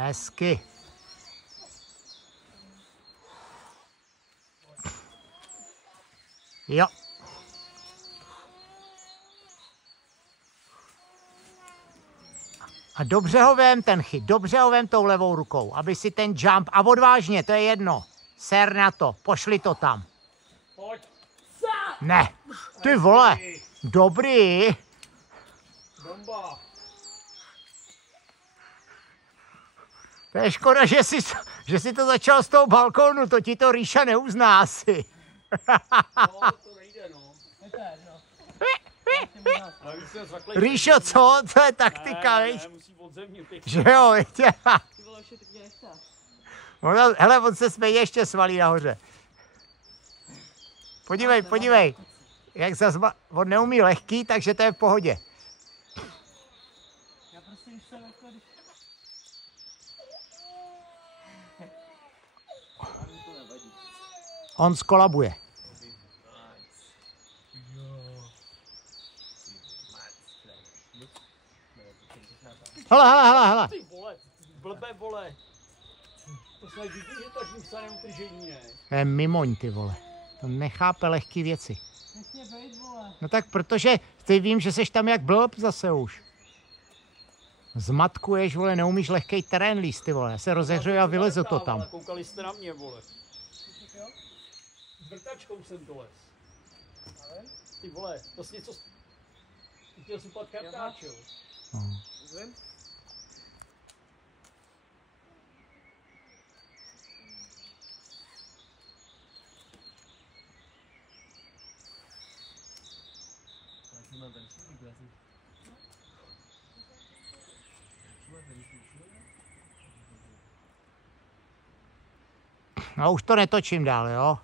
Hezky. Jo. A dobře ho vem ten chyt, dobře ho vem tou levou rukou, aby si ten jump, a odvážně, to je jedno. Ser na to, pošli to tam. Pojď. Ne, ty vole, dobrý. Bomba. To je škoda, že jsi to začal z toho balkónu, to ti to Ríša neuzná asi. No, to nejde, no. Ríšo, co? To je taktika, víš? Ne, musí od země pěkně. Že jo, víte? Hele, on se směje, ještě svalí nahoře. Podívej, podívej. Jak on neumí lehký, takže to je v pohodě. Já prostě když jsem jako, On skolabuje. Hele. Ty vole, blbé vole. To se vidí, že to žůvsa neutržení, ne? To je mimoň, ty vole. To nechápe lehký věci. nechně bejt, vole. No tak protože ty vím, že seš tam jak blb zase už. Zmatkuješ, vole, neumíš lehkej terén líst, ty vole. Já se rozehřeju a vylezu to tam. Koukali jste na mě, vole. S vrtačkou jsem to les. Ty vole, to jsi něco... Chtěl jsi upat kartáč, jo? No. No už to netočím dál, jo?